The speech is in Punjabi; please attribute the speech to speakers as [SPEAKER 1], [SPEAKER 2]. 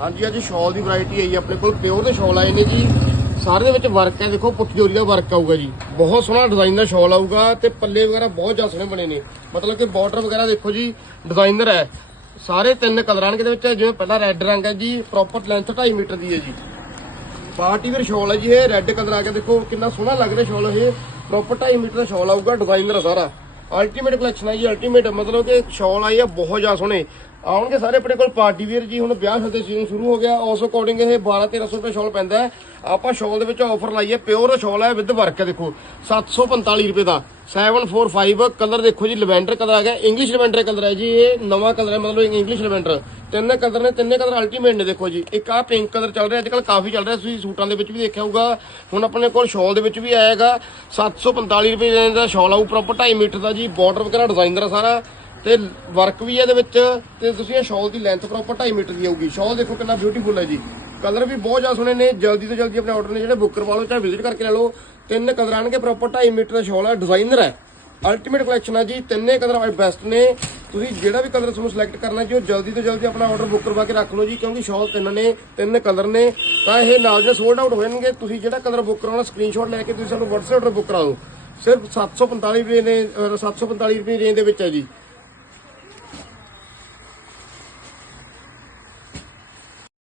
[SPEAKER 1] ਹਾਂਜੀ, ਅੱਜ ਸ਼ਾਲ ਦੀ ਵੈਰਾਈਟੀ ਆਈ ਹੈ ਆਪਣੇ ਕੋਲ ਪਿਓਰ ਦੇ ਸ਼ਾਲ ਆਏ ਨੇ ਜੀ। ਸਾਰੇ ਦੇ ਵਿੱਚ ਵਰਕ ਹੈ, ਦੇਖੋ, ਪੁੱਠੀ ਜੋਰੀ ਦਾ ਵਰਕ ਆਊਗਾ ਜੀ। ਬਹੁਤ ਸੋਹਣਾ ਡਿਜ਼ਾਈਨ ਦਾ ਸ਼ਾਲ ਆਊਗਾ ਤੇ ਪੱਲੇ ਵਗੈਰਾ ਬਹੁਤ ਜ਼ਿਆਦਾ ਸੋਹਣੇ ਬਣੇ ਨੇ। ਮਤਲਬ ਕਿ ਬਾਰਡਰ ਵਗੈਰਾ ਦੇਖੋ ਜੀ ਡਿਜ਼ਾਈਨਰ ਹੈ। ਸਾਰੇ ਤਿੰਨ ਕਲਰਾਂ ਦੇ ਵਿੱਚ, ਜਿਵੇਂ ਪਹਿਲਾ ਰੈੱਡ ਰੰਗ ਹੈ ਜੀ ਪ੍ਰੋਪਰ ਲੈਂਥ 2.5 ਮੀਟਰ ਦੀ ਹੈ ਜੀ। ਪਾਰਟੀ ਵੇਅਰ ਸ਼ਾਲ ਹੈ ਜੀ, ਇਹ ਰੈੱਡ ਕਲਰ ਆ ਕੇ ਦੇਖੋ, ਕਿੰਨਾ ਸੋਹਣਾ ਲੱਗ ਰਿਹਾ ਸ਼ਾਲ ਇਹ। ਪ੍ਰੋਪਰ 2.5 ਮੀਟਰ ਦਾ ਸ਼ਾਲ ਆਊਗਾ ਡਿਜ਼ਾਈਨਰ ਹੈ ਸਾਰਾ। ਅਲਟੀਮੇਟ ਕਲੈਕਸ਼ਨ ਹੈ ਜੀ ਅਲਟੀਮੇਟ ਮਤਲਬ ਕਿ ਸ਼ਾਲ ਆਈ ਆ, ਬਹੁਤ ਜ਼ਿਆਦਾ ਸੋਹਣੇ। ਆਉਣਗੇ ਸਾਰੇ ਆਪਣੇ ਕੋਲ ਪਾਰਟੀ ਵੇਅਰ ਜੀ, ਹੁਣ ਵਿਆਹ ਸ਼ਾਦੀ ਸੀਜ਼ਨ ਸ਼ੁਰੂ ਹੋ ਗਿਆ, ਉਸ ਅਕੋਰਡਿੰਗ ਇਹ 12 1300 ਰੁਪਏ ਸ਼ਾਲ ਪੈਂਦਾ ਆਪਾਂ ਸ਼ਾਲ ਦੇ ਵਿੱਚ ਆਫਰ ਲਾਈਏ ਪਿਓਰ ਸ਼ਾਲ ਹੈ ਵਿਦ ਵਰਕ ਹੈ ਦੇਖੋ 745 ਰੁਪਏ ਦਾ। 745 ਕਲਰ ਦੇਖੋ ਜੀ ਲਵੈਂਡਰ ਕਲਰ ਆ ਗਿਆ ਇੰਗਲਿਸ਼ ਲਵੈਂਡਰ ਕਲਰ ਹੈ ਜੀ, ਇਹ ਨਵਾਂ ਕਲਰ ਹੈ, ਮਤਲਬ ਇੰਗਲਿਸ਼ ਲਵੈਂਡਰ ਤਿੰਨੇ ਕਲਰ ਨੇ, ਤਿੰਨੇ ਕਲਰ ਅਲਟੀਮੇਟ ਨੇ ਦੇਖੋ ਜੀ। ਇੱਕ ਆ ਪਿੰਕ ਕਲਰ ਚੱਲ ਰਿਹਾ ਅੱਜ ਕੱਲ ਕਾਫੀ ਚੱਲ ਰਿਹਾ, ਤੁਸੀਂ ਸੂਟਾਂ ਦੇ ਵਿੱਚ ਵੀ ਦੇਖਿਆ ਹੋਊਗਾ। ਹੁਣ ਆਪਣੇ ਕੋਲ ਸ਼ਾਲ ਦੇ ਵਿੱਚ ਵੀ ਆਏਗਾ 745 ਰੁਪਏ ਰੇਂਜ ਦਾ ਸ਼ਾਲ ਆਊ ਪ੍ਰੋਪਰ 2.5 ਮੀਟਰ ਦਾ ਜੀ ਬਾਰਡਰ ਵਗੈਰਾ ਡਿਜ਼ਾਈਨਰ ਆ ਸਾਰਾ। ਤੇ ਵਰਕ ਵੀ ਹੈ ਇਹਦੇ ਵਿੱਚ, ਤੇ ਤੁਸੀਂ ਇਹ ਸ਼ਾਲ ਦੀ ਲੈਂਥ ਪ੍ਰੋਪਰ 2.5 ਮੀਟਰ ਦੀ ਆਊਗੀ। ਸ਼ਾਲ ਦੇਖੋ ਕਿੰਨਾ ਬਿਊਟੀਫੁਲ ਹੈ ਜੀ। ਕਲਰ ਵੀ ਬਹੁਤ ਜ਼ਿਆਦਾ ਸੋਹਣੇ ਨੇ, ਜਲਦੀ ਤੋਂ ਜਲਦੀ ਆਪਣੇ ਆਰਡਰ ਨੇ ਜਿਹੜੇ ਬੁੱਕ ਕਰਵਾ ਲਓ ਚਾਹੇ ਵਿਜ਼ਿਟ ਕਰਕੇ ਲੈ ਲਓ। ਤਿੰਨ ਕਲਰ ਆਣਗੇ ਪ੍ਰੋਪਰ 2.5 ਮੀਟਰ ਦਾ ਸ਼ਾਲ ਹੈ ਡਿਜ਼ਾਈਨਰ ਹੈ। ਅਲਟੀਮੇਟ ਕਲੈਕਸ਼ਨ ਹੈ ਜੀ, ਤਿੰਨੇ ਕਲਰ ਬੈਸਟ ਨੇ। ਤੁਸੀਂ ਜਿਹੜਾ ਵੀ ਕਲਰ ਤੁਹਾਨੂੰ ਸਿਲੈਕਟ ਕਰਨਾ ਜੀ, ਉਹ ਜਲਦੀ ਤੋਂ ਜਲਦੀ ਆਪਣਾ ਆਰਡਰ ਬੁੱਕ ਕਰਵਾ ਕੇ ਰੱਖ ਲਓ ਜੀ, ਕਿਉਂਕਿ ਸ਼ਾਲ ਤਿੰਨ ਨੇ, ਤਿੰਨ ਕਲਰ ਨੇ। ਤਾਂ ਇਹ ਨਾਲ ਦੇ ਸੋਲਡ ਆਊਟ ਹੋ ਜਾਣਗੇ। ਤੁਸੀਂ ਜਿਹੜਾ ਕਲਰ ਬੁੱਕ ਕਰਾਉਣਾ ਸਕਰੀਨਸ਼ਾਟ ਲੈ ਕੇ ਤੁਸੀਂ ਸਾਨੂੰ WhatsApp ਆਰਡਰ ਬੁੱਕ ਕਰਾ ਦਿਓ। ਸਿਰਫ 745 ਰੁਪਏ ਨੇ, ਅਹ 745 ਰੁਪਏ ਰੇਂਜ ਦੇ ਵਿੱਚ ਹੈ ਜੀ।